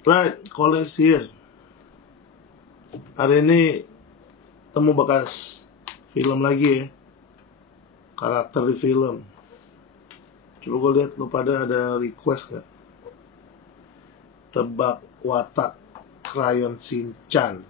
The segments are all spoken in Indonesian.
Right, College here. Hari ini temu bekas film lagi ya. Karakter di film. Coba gue lihat lu pada ada request gak? Tebak watak Crayon Shinchan.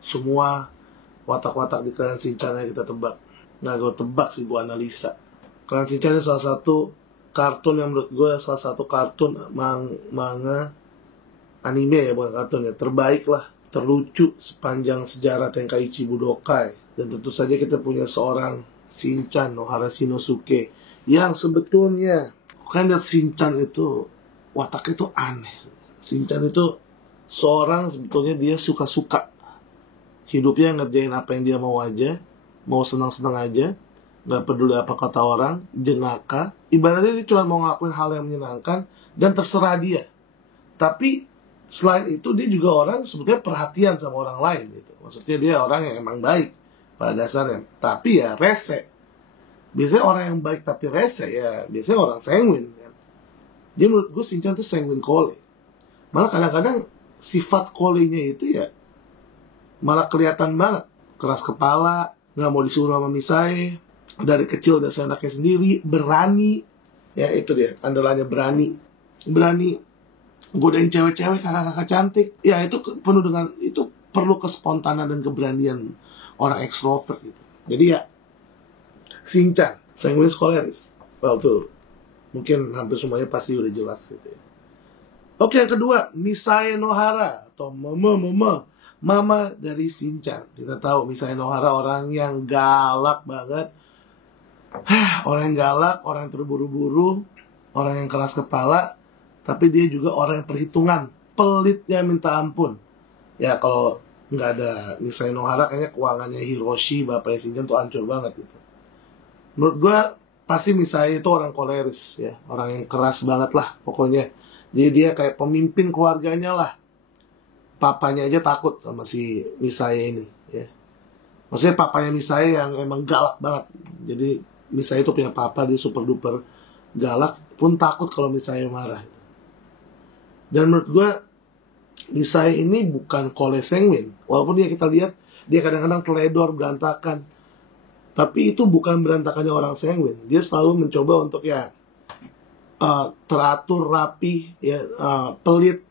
Semua watak-watak di Crayon Shinchan yang kita tebak. Nah, gue tebak sih, gue analisa. Crayon Shinchan ini salah satu kartun yang menurut gue salah satu kartun manga anime ya, bukan kartun ya, terbaik lah, terlucu sepanjang sejarah Tenkaichi Budokai. Dan tentu saja kita punya seorang Shinchan Nohara Shinosuke yang sebetulnya kan lihat Shinchan itu wataknya itu aneh. Shinchan itu seorang sebetulnya dia suka-suka hidupnya, ngerjain apa yang dia mau aja, mau senang-senang aja, nggak peduli apa kata orang, jenaka. Ibaratnya dia cuma mau ngelakuin hal yang menyenangkan dan terserah dia. Tapi selain itu dia juga orang sebetulnya perhatian sama orang lain gitu. Maksudnya dia orang yang emang baik pada dasarnya. Tapi ya rese. Biasanya orang yang baik tapi rese ya biasanya orang sanguin kan. Dia menurut gue Shinchan tuh sanguin kole. Malah kadang-kadang sifat kolenya itu ya malah kelihatan banget. Keras kepala, gak mau disuruh sama Misae, dari kecil udah seenaknya sendiri, berani. Ya itu dia, andalannya berani. Berani godain cewek-cewek, kakak-kakak cantik. Ya itu penuh dengan, itu perlu kespontanan dan keberanian orang ekstrovert gitu. Jadi ya Shinchan, sanguinis choleris. Well tuh mungkin hampir semuanya pasti udah jelas gitu ya. Oke, yang kedua, Misae Nohara atau mama dari Shinchan. Kita tahu Misae Nohara orang yang galak banget. Orang yang galak, orang yang terburu-buru, orang yang keras kepala. Tapi dia juga orang yang perhitungan, pelitnya minta ampun. Ya kalau nggak ada Misae Nohara, kayaknya keuangannya Hiroshi, bapaknya Shinchan tuh hancur banget gitu. Menurut gue pasti Misae itu orang koleris ya, orang yang keras banget lah pokoknya. Jadi dia kayak pemimpin keluarganya lah. Papanya aja takut sama si Misae ini ya. Maksudnya papanya Misae yang emang galak banget. Jadi Misae itu punya papa, dia super duper galak, pun takut kalau Misae marah. Dan menurut gue Misae ini bukan kole sanguin. Walaupun dia kita lihat dia kadang-kadang teledor, berantakan. Tapi itu bukan berantakannya orang sanguin. Dia selalu mencoba untuk ya teratur, rapi, ya pelit.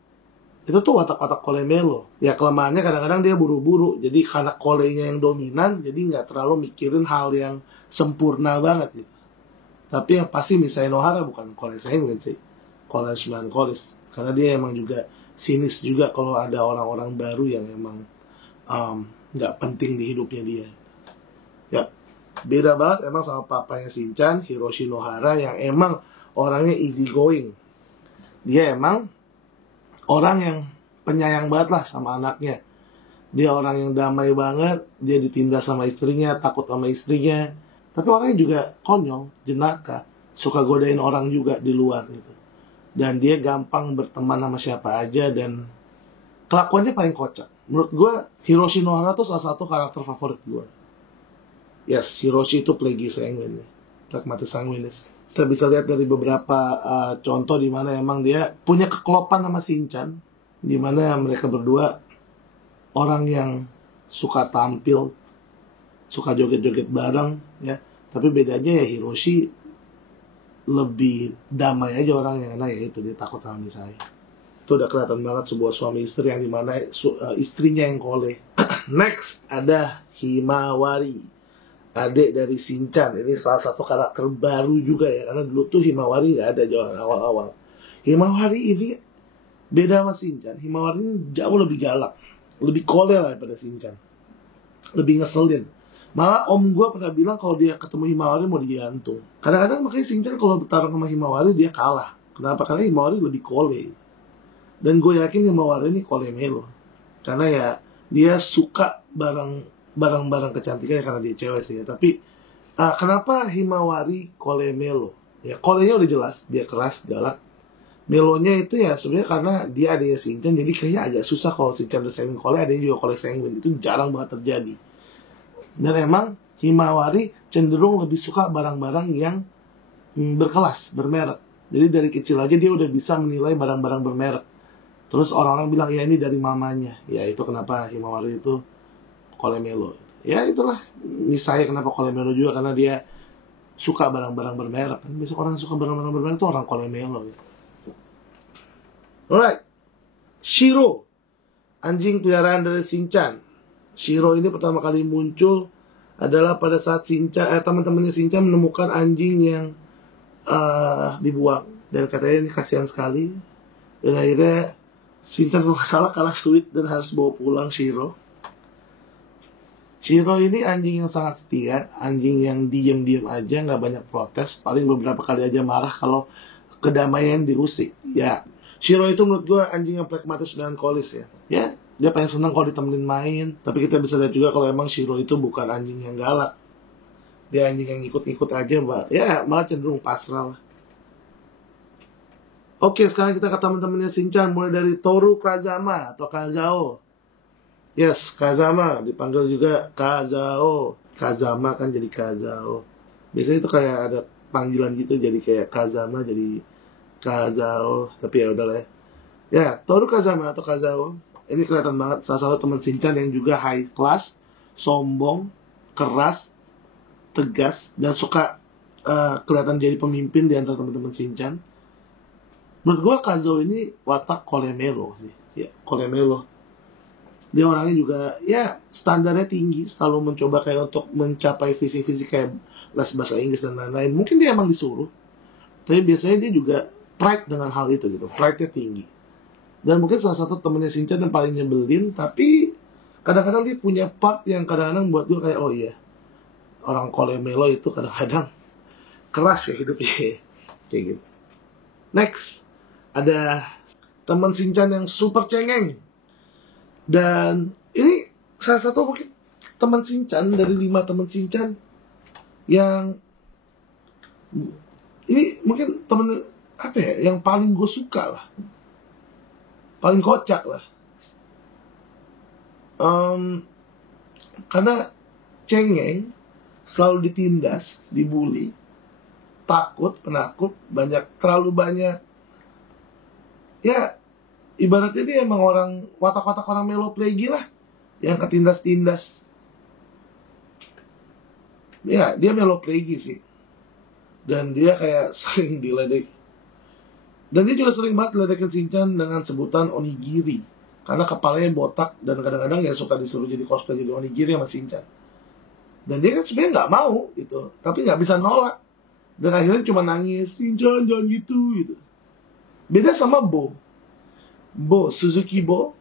Itu tuh watak-watak kole melo. Ya kelemahannya kadang-kadang dia buru-buru. Jadi karena kolenya yang dominan, jadi nggak terlalu mikirin hal yang sempurna banget gitu. Tapi yang pasti Misae Nohara bukan kole sanguin sih. Kole melankolis. Karena dia emang juga sinis juga kalau ada orang-orang baru yang emang nggak penting di hidupnya dia. Ya, beda banget emang sama papanya Shinchan, Hiroshi Nohara, yang emang orangnya easy going. Dia emang orang yang penyayang banget lah sama anaknya. Dia orang yang damai banget, dia ditindas sama istrinya, takut sama istrinya. Tapi orangnya juga konyol, jenaka, suka godain orang juga di luar gitu. Dan dia gampang berteman sama siapa aja dan kelakuannya paling kocak. Menurut gue Hiroshi Nohara tuh salah satu karakter favorit gue. Yes, Hiroshi itu plegi sanguin, pragmatis sanguinis. Kita bisa lihat dari beberapa contoh di mana emang dia punya kekelopan sama Shinchan, di mana mereka berdua orang yang suka tampil, suka joget-joget bareng, ya. Tapi bedanya ya Hiroshi lebih damai aja orangnya, karena ya itu dia takut sama Misae. Itu udah kelihatan banget sebuah suami istri yang dimana istrinya yang kole. Next ada Himawari, adik dari Shinchan. Ini salah satu karakter baru juga ya, karena dulu tuh Himawari nggak ada jalan awal-awal. Himawari ini beda sama Shinchan. Himawari ini jauh lebih galak, lebih kole lah daripada Shinchan, lebih ngeselin. Malah om gue pernah bilang kalau dia ketemu Himawari mau digantung. Kadang-kadang makanya Shinchan kalau bertarung sama Himawari dia kalah. Kenapa? Karena Himawari lebih kole. Dan gue yakin Himawari ini kole melo. Karena ya dia suka barang-barang kecantikan karena dia cewek sih ya. Tapi kenapa Himawari kole melo? Ya kolenya udah jelas, dia keras, galak. Melonya itu ya sebenarnya karena dia adanya Shinchan, jadi kayaknya agak susah kalau Shinchan udah Sanguine Cole, adanya juga Cole Sanguine. Itu jarang banget terjadi. Dan emang Himawari cenderung lebih suka barang-barang yang berkelas, bermerek. Jadi dari kecil aja dia udah bisa menilai barang-barang bermerek. Terus orang-orang bilang, ya ini dari mamanya. Ya itu kenapa Himawari itu Cole Melo. Ya itulah misalnya kenapa Cole Melo juga, karena dia suka barang-barang bermerek. Biasanya orang yang suka barang-barang bermerek itu orang Cole Melo. Alright, Shiro, anjing peliharaan dari Shinchan. Shiro ini pertama kali muncul adalah pada saat teman-temannya Shinchan menemukan anjing yang dibuang, dan katanya ini kasihan sekali. Dan akhirnya Shinchan kalau nggak salah kalah Sweet dan harus bawa pulang Shiro. Shiro ini anjing yang sangat setia, anjing yang diem-diem aja, nggak banyak protes, paling beberapa kali aja marah kalau kedamaian diusik. Ya, Shiro itu menurut gue anjing yang pragmatis dengan kolis ya. Ya, dia pengen seneng kalau ditemenin main. Tapi kita bisa lihat juga kalau emang Shiro itu bukan anjing yang galak. Dia anjing yang ikut-ikut aja, Mbak. Ya, malah cenderung pasrah lah. Oke, sekarang kita ke teman-temannya Shinchan, mulai dari Toru Kazama atau Kazao. Yes, Kazama, dipanggil juga Kazao. Kazama kan jadi Kazao. Biasanya itu kayak ada panggilan gitu, jadi kayak Kazama jadi Kazao, tapi ya udahlah ya. Ya, Toru Kazama atau Kazao, ini kelihatan banget salah satu teman Shinchan yang juga high class, sombong, keras, tegas, dan suka kelihatan jadi pemimpin di antara teman-teman Shinchan. Menurut gue Kazao ini watak Cole Melo sih. Ya, Cole Melo. Dia orangnya juga ya standarnya tinggi, selalu mencoba kayak untuk mencapai visi-visi kayak les bahasa Inggris dan lain-lain. Mungkin dia emang disuruh, tapi biasanya dia juga pride dengan hal itu gitu, pride-nya tinggi. Dan mungkin salah satu temennya Shinchan yang paling nyebelin, tapi kadang-kadang dia punya part yang kadang-kadang buat gue kayak, oh iya, orang Cole Melo itu kadang-kadang keras ya hidupnya. Kayak gitu. Next, ada teman Shinchan yang super cengeng. Dan ini salah satu mungkin teman Shinchan dari 5 teman Shinchan yang ini mungkin temen apa ya, yang paling gue suka lah, paling kocak lah. Karena cengeng, selalu ditindas, dibully, takut, penakut, terlalu banyak. Ya, ibaratnya dia emang watak-watak orang Melo Plague lah, yang ketindas-tindas. Ya, dia Melo Plague sih. Dan dia kayak sering diledek. Dan dia juga sering banget diledekin Shinchan dengan sebutan onigiri, karena kepalanya botak dan kadang-kadang ya suka disuruh jadi cosplay jadi onigiri sama Shinchan. Dan dia kan sebenarnya nggak mau gitu, tapi nggak bisa nolak. Dan akhirnya cuma nangis, Shinchan jangan gitu. Beda sama Suzuki Bo,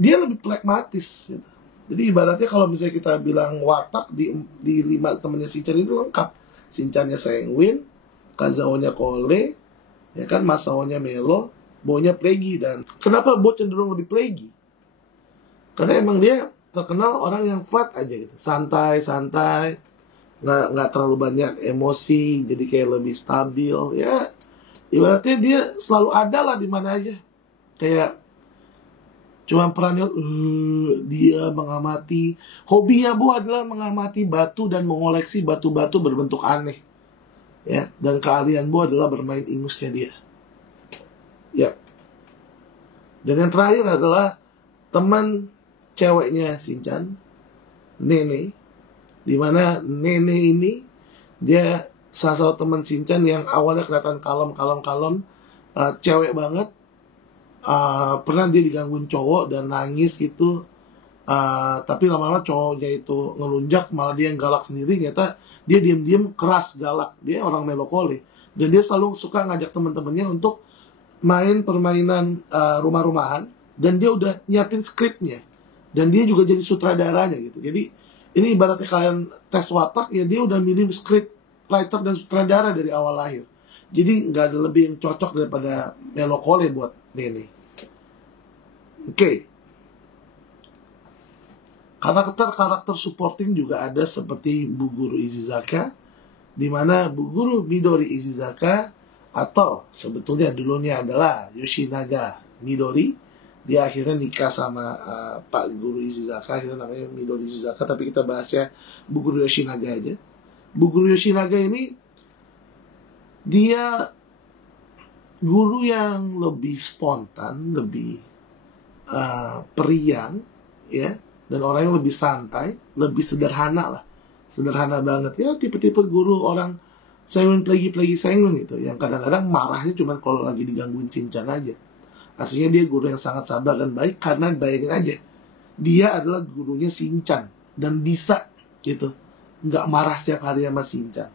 dia lebih pragmatis gitu. Jadi ibaratnya kalau misalnya kita bilang watak di 5 temennya Shinchan itu lengkap. Shinchannya Sanguine, Kazao-nya Cole, ya kan, Masao-nya Melo, Bo-nya Plague. Dan kenapa Bo cenderung lebih Plague? Karena emang dia terkenal orang yang flat aja gitu, santai, nggak terlalu banyak emosi, jadi kayak lebih stabil. Ya, ibaratnya dia selalu ada lah di mana aja. Kayak cuma perannya dia mengamati. Hobinya Bo adalah mengamati batu dan mengoleksi batu-batu berbentuk aneh. Ya, dan keahlian Bo adalah bermain ingusnya dia. Ya. Dan yang terakhir adalah teman ceweknya Shinchan, Nene. Dimana Nene ini dia salah satu teman Shinchan yang awalnya kelihatan kalem, cewek banget. Pernah dia digangguin cowok dan nangis gitu, tapi lama-lama cowoknya itu ngelunjak, malah dia yang galak sendiri. Ternyata dia diam-diam keras, galak. Dia orang Melo Cole, dan dia selalu suka ngajak teman-temannya untuk main permainan rumah-rumahan, dan dia udah nyiapin skripnya, dan dia juga jadi sutradaranya gitu. Jadi ini ibaratnya kalian tes watak, ya dia udah milih skrip writer dan sutradara dari awal lahir. Jadi nggak ada lebih yang cocok daripada Melo Cole buat Nene. Oke. Karakter supporting juga ada seperti Bu Guru Izizaka, di mana Bu Guru Midori Izizaka Atau sebetulnya dulunya adalah Yoshinaga Midori. Dia akhirnya nikah sama Pak Guru Ishizaka, akhirnya namanya Midori Ishizaka. Tapi kita bahasnya Bu Guru Yoshinaga aja. Bu Guru Yoshinaga ini dia guru yang lebih spontan, lebih periang, ya, dan orang yang lebih santai, lebih sederhana lah, sederhana banget, ya, tipe-tipe guru orang Sengun plagi Sengun gitu, yang kadang-kadang marahnya cuma kalau lagi digangguin Shinchan aja. Aslinya dia guru yang sangat sabar dan baik, karena bayangin aja, dia adalah gurunya Shinchan dan bisa gitu, nggak marah setiap hari sama Shinchan.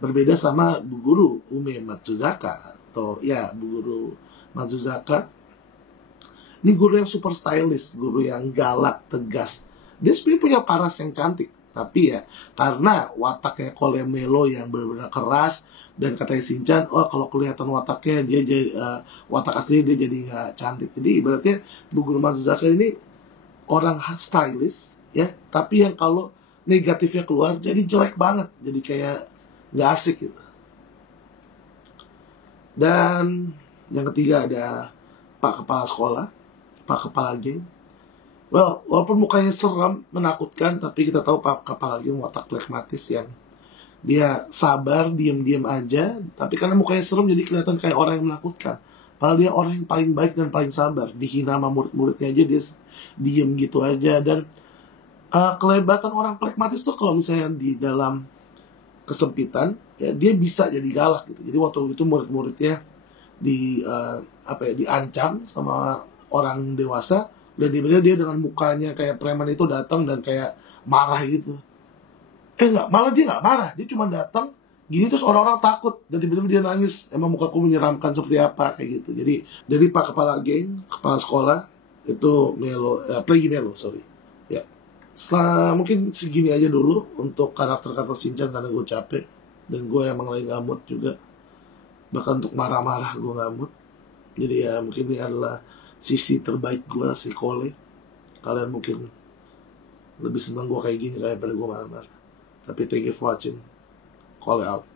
Berbeda sama bu guru Ume Matsuzaka, atau ya bu guru Matsuzaka. Ini guru yang super stylish, guru yang galak, tegas. Dia sebenarnya punya paras yang cantik, tapi ya karena wataknya Kolemelo yang benar-benar keras, dan katanya Shinchan, oh kalau kelihatan wataknya dia jadi watak asli dia jadi nggak cantik. Jadi ibaratnya bu guru Matsuzaka ini orang stylish, ya, tapi yang kalau negatifnya keluar jadi jelek banget, jadi kayak nggak asik gitu. Dan yang ketiga ada Pak Kepala Sekolah, Pak Kepala Geng. Well, walaupun mukanya seram, menakutkan, tapi kita tahu Pak Kepala Geng watak pragmatis yang dia sabar, diam-diam aja, tapi karena mukanya serem jadi kelihatan kayak orang yang menakutkan. Padahal dia orang yang paling baik dan paling sabar. Dihina sama murid-muridnya aja dia diem gitu aja. Dan kelebatan orang pragmatis tuh kalau misalnya di dalam kesempitan, ya dia bisa jadi galak gitu. Jadi waktu itu murid-muridnya diancam sama orang dewasa, dan tiba-tiba dia dengan mukanya kayak preman itu datang dan kayak marah gitu. Enggak, malah dia nggak marah, dia cuma datang gini terus orang-orang takut dan tiba-tiba dia nangis. Emang mukaku menyeramkan seperti apa kayak gitu. Jadi Pak Kepala Geng, Kepala Sekolah itu Plagi Melo, sorry. Ya. Setelah mungkin segini aja dulu untuk karakter-karakter Shinchan, karena gue capek dan gue emang lagi ngamut juga. Bahkan untuk marah-marah gue ngamut. Jadi ya mungkin ini adalah sisi terbaik gue, si Kole. Kalian mungkin lebih senang gue kayak gini daripada gue marah-marah. Tapi thank you for watching. Kole out.